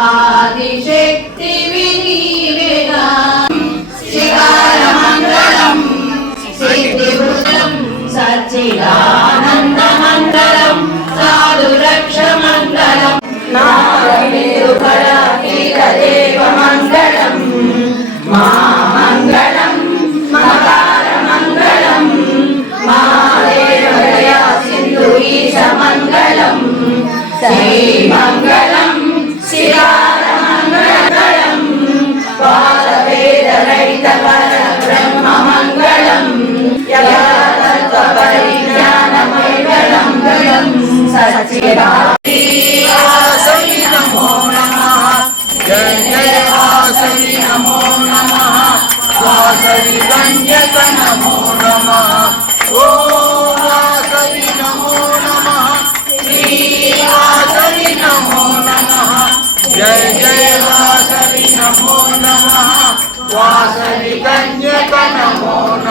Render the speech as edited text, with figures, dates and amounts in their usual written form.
ఆదిశక్తి వినీవేగా శిఖారమంగళం సిద్ధిభుజం సచ్చిదానందమంగళం సాధురక్షమంగళం నాగమేరుకరాకీలదేవమంగళం మామంగళం మకారమంగళం మహాదేవదయా సింధు ఈశమంగళం శ్రీమంగళం శ్రీరారమంగళం పాదవేదరహితవర బ్రహ్మమంగళం యథాతత్వపరిజ్ఞానమంగళం సచ్చిదానందవాసవి నమో నమః జయ జయ వాసవి నమో నమః వాసవి గణ్యక నమో నమః ఓం వాసవి నమో నమః శ్రీ వాసవి నమో నమః జయ జయ వాసవి నమో నమః వాసవి గణ్యక నమో నమః।